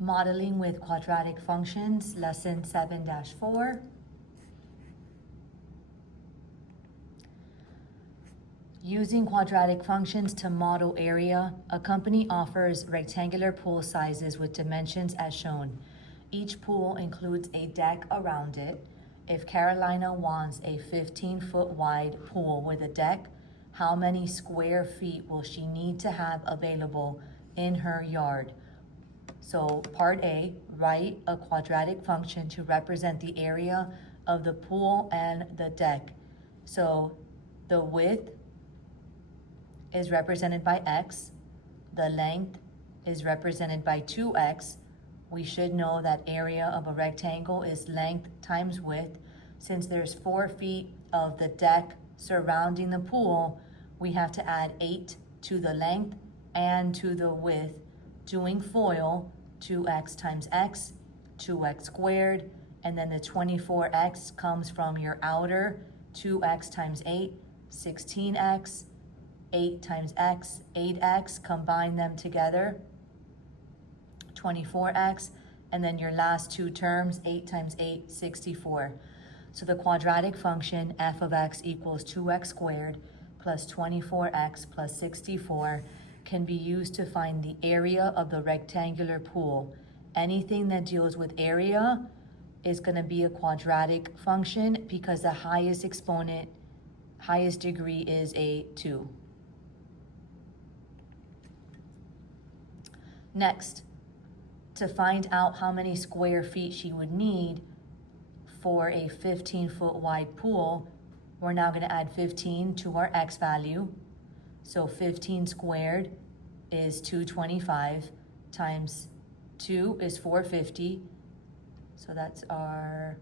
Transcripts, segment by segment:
Modeling with Quadratic Functions, Lesson 7-4. Using quadratic functions to model area, a company offers rectangular pool sizes with dimensions as shown. Each pool includes a deck around it. If Carolina wants a 15-foot wide pool with a deck, how many square feet will she need to have available in her yard? So part A, write a quadratic function to represent the area of the pool and the deck. So the width is represented by x, the length is represented by 2x. We should know that area of a rectangle is length times width. Since there's 4 feet of the deck surrounding the pool, we have to add 8 to the length and to the width. Doing FOIL, 2x times x, 2x squared, and then the 24x comes from your outer, 2x times 8, 16x, 8 times x, 8x, combine them together, 24x, and then your last two terms, 8 times 8, 64. So the quadratic function f of x equals 2x squared plus 24x plus 64 can be used to find the area of the rectangular pool. Anything that deals with area is going to be a quadratic function because the highest exponent, highest degree is a 2. Next, to find out how many square feet she would need for a 15-foot wide pool, we're now going to add 15 to our x value. So 15 squared is 225 times 2 is 450. So that's our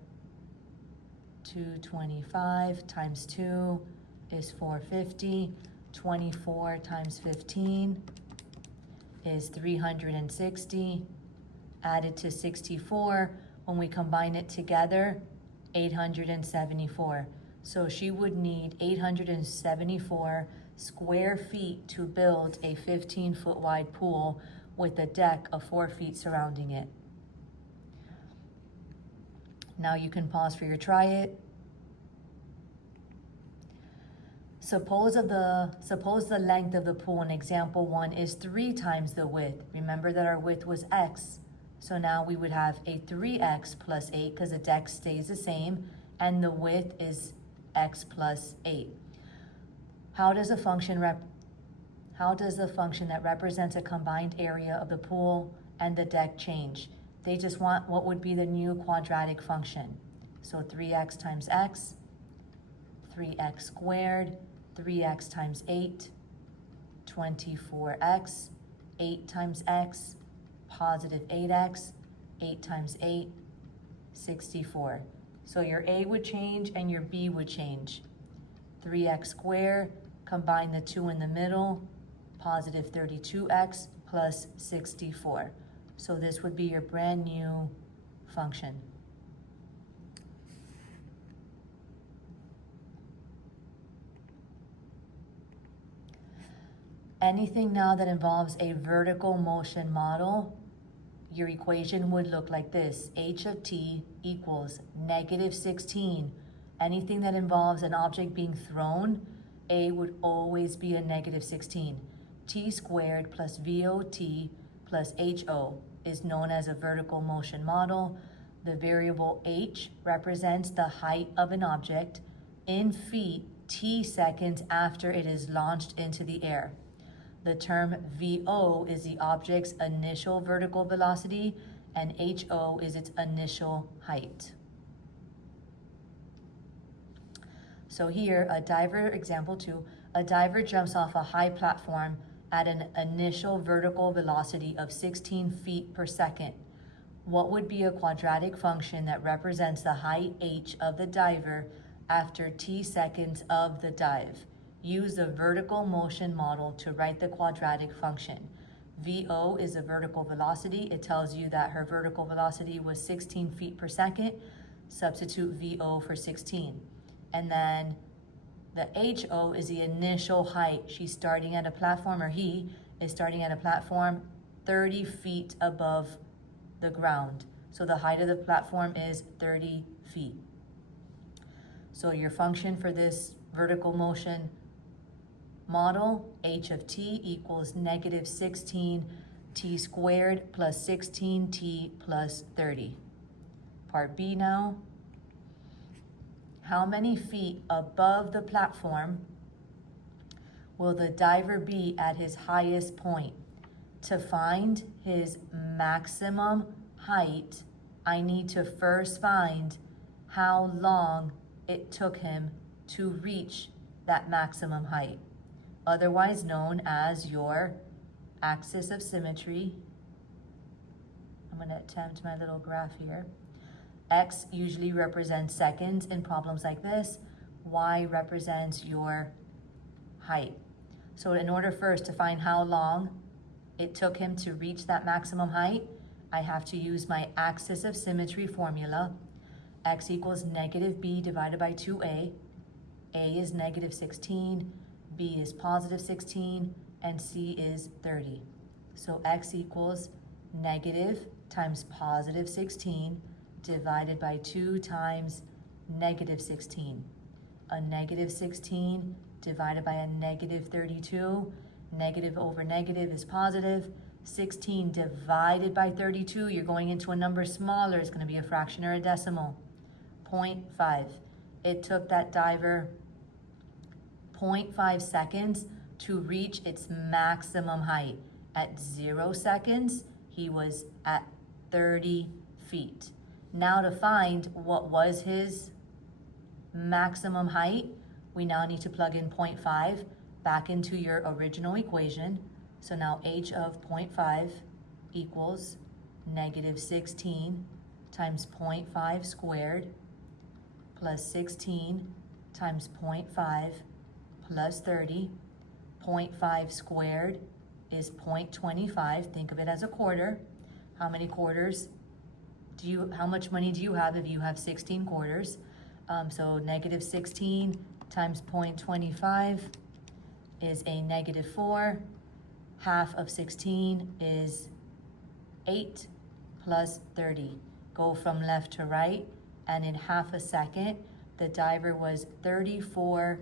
225 times 2 is 450. 24 times 15 is 360. Added to 64, when we combine it together, 874. So she would need 874 square feet to build a 15-foot wide pool with a deck of 4 feet surrounding it. Now you can pause for your try it. Suppose the length of the pool in example 1 is 3 times the width. Remember that our width was x. So now we would have a 3x plus 8 because the deck stays the same and the width is x plus 8. How does the function that represents a combined area of the pool and the deck change? They just want what would be the new quadratic function. So 3x times x, 3x squared, 3x times 8, 24x, 8 times x, positive 8x, 8 times 8, 64. So your a would change and your b would change. 3x squared, combine the 2 in the middle, positive 32x plus 64. So this would be your brand new function. Anything now that involves a vertical motion model, your equation would look like this. H of t equals negative 16. Anything that involves an object being thrown, a would always be a negative 16. T squared plus VOT plus HO is known as a vertical motion model. The variable h represents the height of an object in feet t seconds after it is launched into the air. The term VO is the object's initial vertical velocity and HO is its initial height. So here, example 2, a diver jumps off a high platform at an initial vertical velocity of 16 feet per second. What would be a quadratic function that represents the height h of the diver after t seconds of the dive? Use the vertical motion model to write the quadratic function. VO is a vertical velocity. It tells you that her vertical velocity was 16 feet per second. Substitute VO for 16. And then the HO is the initial height. She's starting at a platform, or he is starting at a platform 30 feet above the ground. So the height of the platform is 30 feet. So your function for this vertical motion model, h of t equals negative 16t squared plus 16t plus 30. Part B now. How many feet above the platform will the diver be at his highest point? To find his maximum height, I need to first find how long it took him to reach that maximum height, otherwise known as your axis of symmetry. I'm going to attempt my little graph here. X usually represents seconds in problems like this. Y represents your height. So in order first to find how long it took him to reach that maximum height, I have to use my axis of symmetry formula. X equals negative b divided by 2a. A is negative 16, b is positive 16, and c is 30. So x equals negative times positive 16 divided by 2 times negative 16. A negative 16 divided by a negative 32. Negative over negative is positive. 16 divided by 32, you're going into a number smaller. It's going to be a fraction or a decimal. 0.5. It took that diver 0.5 seconds to reach its maximum height. At 0 seconds, he was at 30 feet. Now to find what was his maximum height, we now need to plug in 0.5 back into your original equation. So now h of 0.5 equals negative 16 times 0.5 squared plus 16 times 0.5 plus 30. 0.5 squared is 0.25. Think of it as a quarter. How many quarters how much money do you have if you have 16 quarters? So negative 16 times 0.25 is a negative 4. Half of 16 is 8 plus 30. Go from left to right, and in half a second, the diver was 34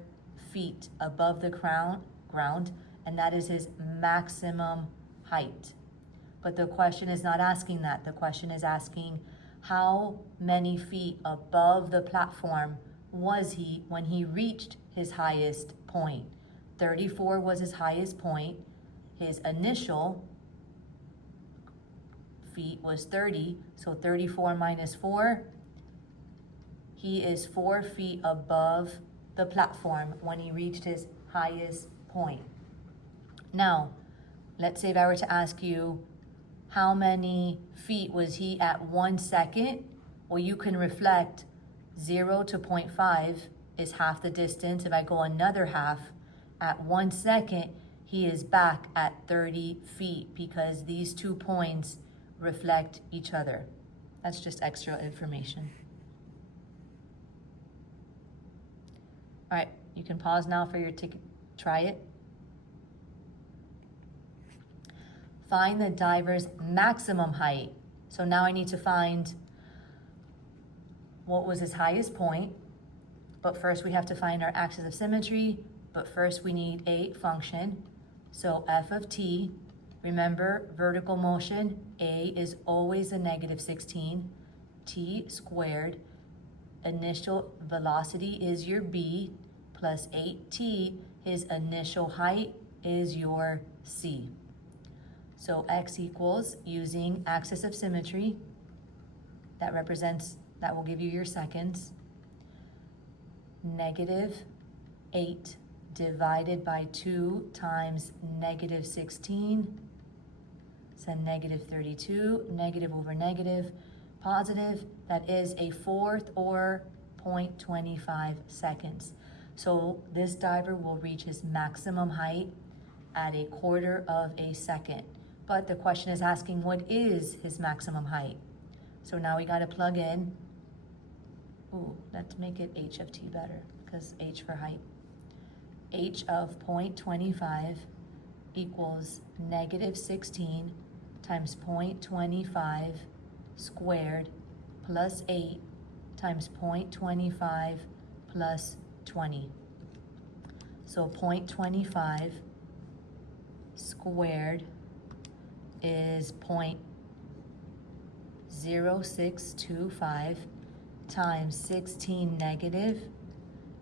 feet above the ground, and that is his maximum height. But the question is not asking that. The question is asking how many feet above the platform was he when he reached his highest point. 34 was his highest point. His initial feet was 30, so 34 minus 4, he is 4 feet above the platform when he reached his highest point. Now, let's say if I were to ask you, how many feet was he at 1 second? Well, you can reflect 0 to 0.5 is half the distance. If I go another half, at 1 second, he is back at 30 feet because these 2 points reflect each other. That's just extra information. All right, you can pause now for your ticket. Try it. Find the diver's maximum height. So now I need to find what was his highest point. But first we have to find our axis of symmetry. But first we need a function. So f of t, remember vertical motion, a is always a negative 16, t squared. Initial velocity is your b plus 8t. His initial height is your c. So x equals, using axis of symmetry, that will give you your seconds, negative 8 divided by 2 times negative 16, so negative 32, negative over negative, positive, that is a fourth or 0.25 seconds. So this diver will reach his maximum height at a quarter of a second. But the question is asking, what is his maximum height? So now we gotta plug in, let's make it h of t better, because h for height. H of 0.25 equals negative 16 times 0.25 squared plus 8 times 0.25 plus 20. So 0.25 squared is 0.0625 times 16 negative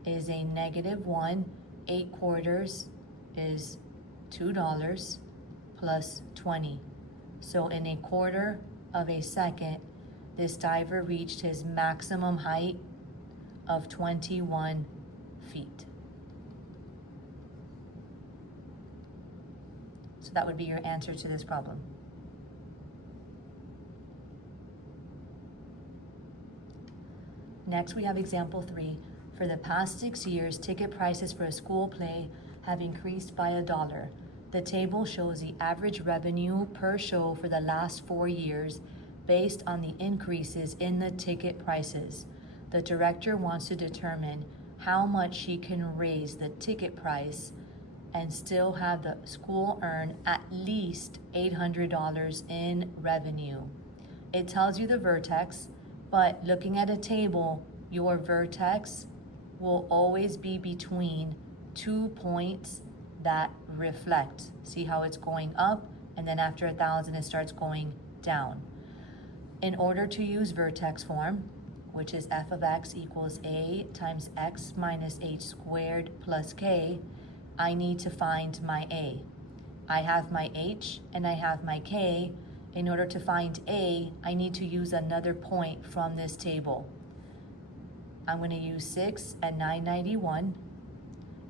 is a -1. 8 quarters is $2 plus 20. So in a quarter of a second, this diver reached his maximum height of 21 feet. So that would be your answer to this problem. Next, we have example 3. For the past 6 years, ticket prices for a school play have increased by $1. The table shows the average revenue per show for the last 4 years based on the increases in the ticket prices. The director wants to determine how much she can raise the ticket price and still have the school earn at least $800 in revenue. It tells you the vertex, but looking at a table, your vertex will always be between 2 points that reflect. See how it's going up, and then after 1,000 it starts going down. In order to use vertex form, which is f of x equals a times x minus h squared plus k, I need to find my a. I have my h and I have my k. In order to find a, I need to use another point from this table. I'm going to use 6 and 991.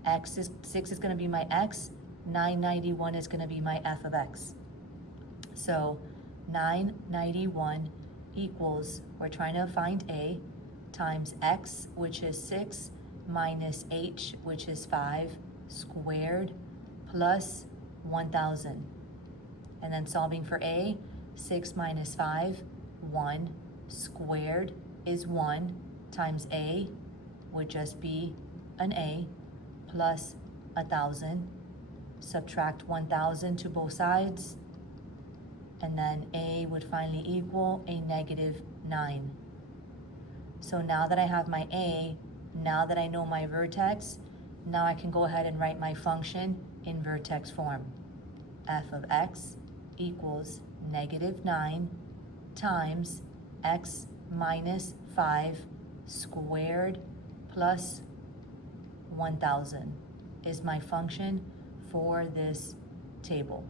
6 is going to be my x. 991 is going to be my f of x. So 991 equals, we're trying to find a, times x, which is 6, minus h, which is 5, squared, plus 1,000. And then solving for a, 6 minus 5, 1, squared is 1, times a would just be an a, plus 1,000. Subtract 1,000 to both sides, and then a would finally equal a -9. So now that I have my a, now that I know my vertex, now I can go ahead and write my function in vertex form. F of x equals -9 times x minus 5 squared plus 1,000 is my function for this table.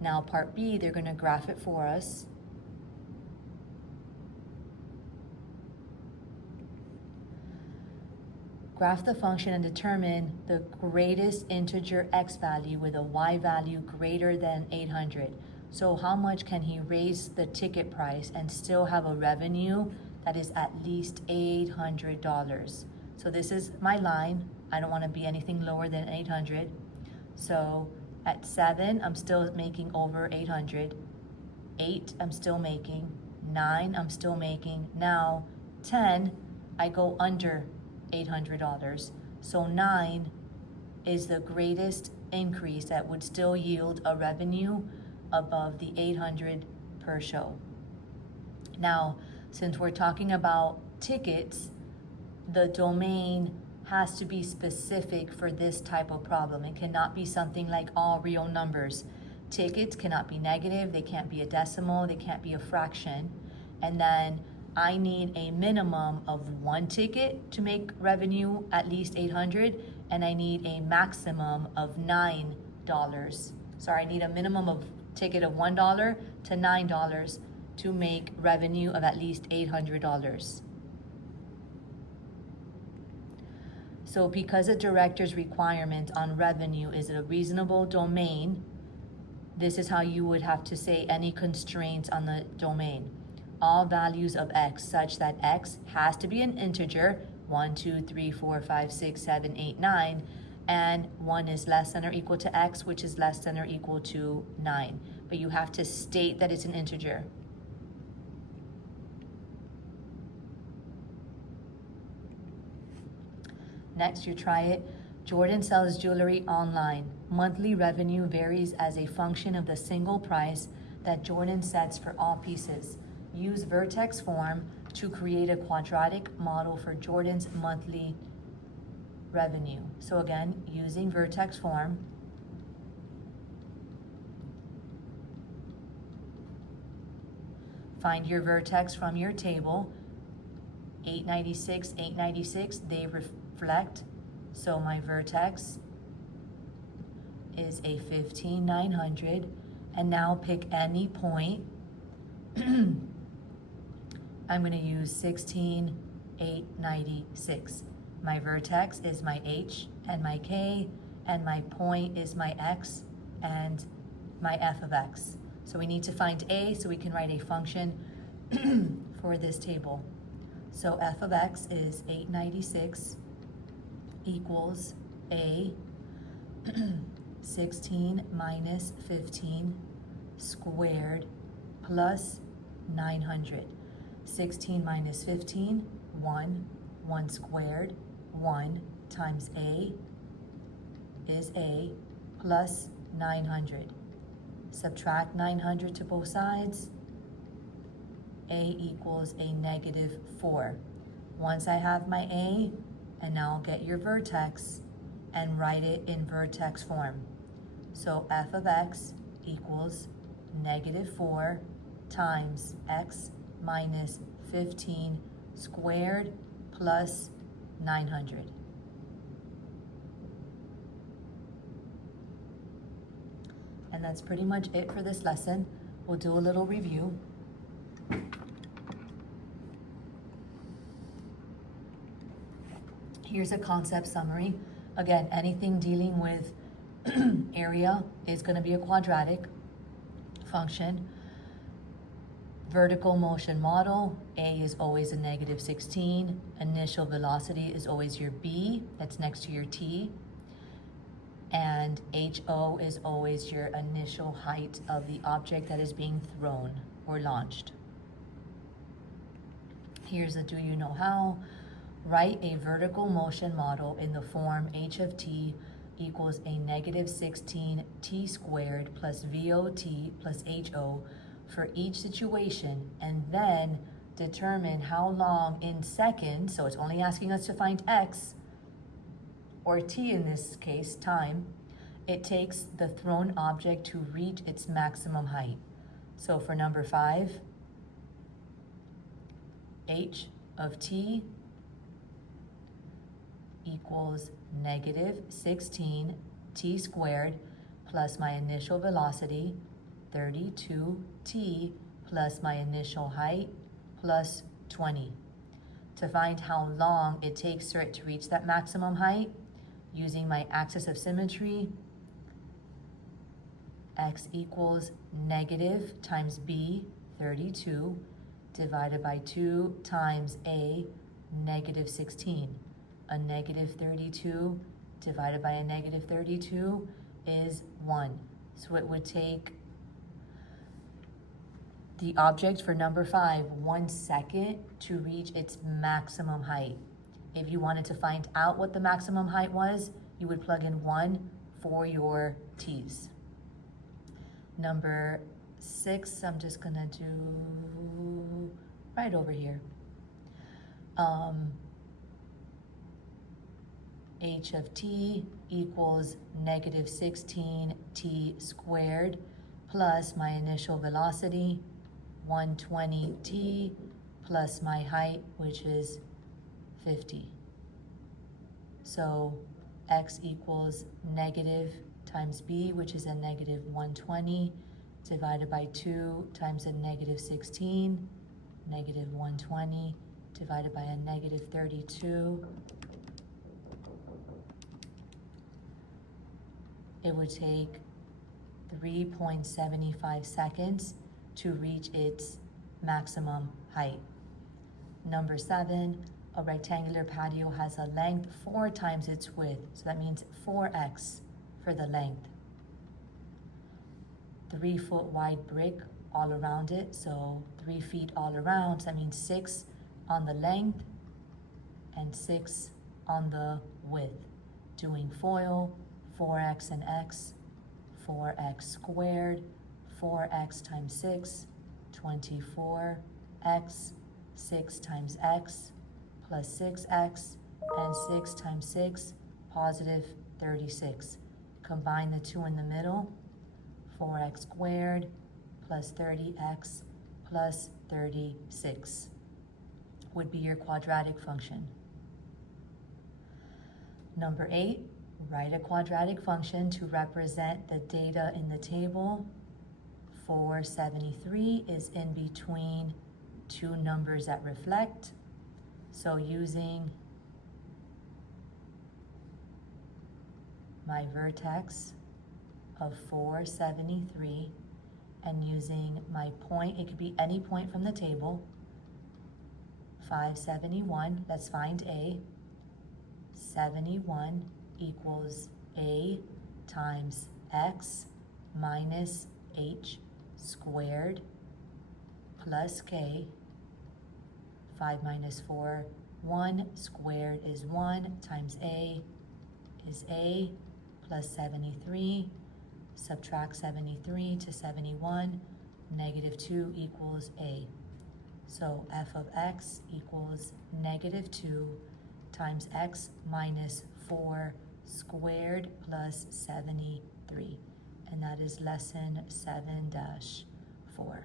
Now part B, they're going to graph it for us. Graph the function and determine the greatest integer x value with a y value greater than 800. So how much can he raise the ticket price and still have a revenue that is at least $800? So this is my line. I don't want to be anything lower than 800. So at 7, I'm still making over 800. 8, I'm still making. 9, I'm still making. Now 10, I go under $800. So 9 is the greatest increase that would still yield a revenue above the 800 per show. Now, since we're talking about tickets, the domain has to be specific for this type of problem. It cannot be something like all real numbers. Tickets cannot be negative, they can't be a decimal, they can't be a fraction. And then I need a minimum of 1 ticket to make revenue at least 800, and I need a maximum of $9. Sorry, I need a minimum of ticket of $1 to $9 to make revenue of at least $800. So because a director's requirement on revenue is a reasonable domain, this is how you would have to say any constraints on the domain. All values of x such that x has to be an integer, 1, 2, 3, 4, 5, 6, 7, 8, 9, and 1 is less than or equal to x, which is less than or equal to 9. But you have to state that it's an integer. Next, you try it. Jordan sells jewelry online. Monthly revenue varies as a function of the single price that Jordan sets for all pieces. Use vertex form to create a quadratic model for Jordan's monthly revenue. So again, using vertex form, find your vertex from your table. 896, 896, they reflect. So my vertex is a 15,900. And now pick any point. I'm going to use 16,896. My vertex is my H and my K, and my point is my X and my f of x. So we need to find A so we can write a function for this table. So f of x is 896 equals A 16 minus 15 squared plus 900. 16 minus 15, 1. 1 squared, 1 times A is A plus 900. Subtract 900 to both sides. A equals a negative 4. Once I have my A, and now get your vertex and write it in vertex form. So f of x equals negative 4 times x minus 15 squared plus 900. And that's pretty much it for this lesson. We'll do a little review. Here's a concept summary. Again, anything dealing with area is going to be a quadratic function. Vertical motion model, A is always a negative 16. Initial velocity is always your B, that's next to your T. And HO is always your initial height of the object that is being thrown or launched. Here's a do you know how. Write a vertical motion model in the form h of t equals a negative 16 t squared plus VOT plus HO for each situation, and then determine how long in seconds, so it's only asking us to find x, or t in this case, time, it takes the thrown object to reach its maximum height. So for number 5, h of t equals negative 16 t squared plus my initial velocity, 32t, plus my initial height, plus 20. To find how long it takes for it to reach that maximum height, using my axis of symmetry, x equals negative times b, 32, divided by 2 times a, negative 16. A negative 32 divided by a negative 32 is 1. So it would take the object for number 5 1 second to reach its maximum height. If you wanted to find out what the maximum height was, you would plug in 1 for your t's. Number 6, I'm just gonna do right over here. H of t equals negative 16 t squared plus my initial velocity, 120 t, plus my height, which is 50. So x equals negative times b, which is a negative 120, divided by 2 times a negative 16, negative 120, divided by a negative 32. It would take 3.75 seconds to reach its maximum height. Number 7, a rectangular patio has a length 4 times its width, so that means 4x for the length. 3 foot wide brick all around it, so 3 feet all around, so that means 6 on the length and 6 on the width. Doing FOIL, 4x and x, 4x squared, 4x times 6, 24, x, 6 times x, plus 6x, and 6 times 6, positive 36. Combine the two in the middle, 4x squared plus 30x plus 36 would be your quadratic function. Number 8, write a quadratic function to represent the data in the table. 473 is in between two numbers that reflect. So using my vertex of 473 and using my point, it could be any point from the table, 571, let's find A. 71 equals A times x minus h squared plus k. 5 minus 4, 1 squared is 1 times A is A plus 73. Subtract 73 to 71, negative 2 equals A. So f of x equals negative 2 times x minus 4 squared plus 73. And that is lesson 7-4.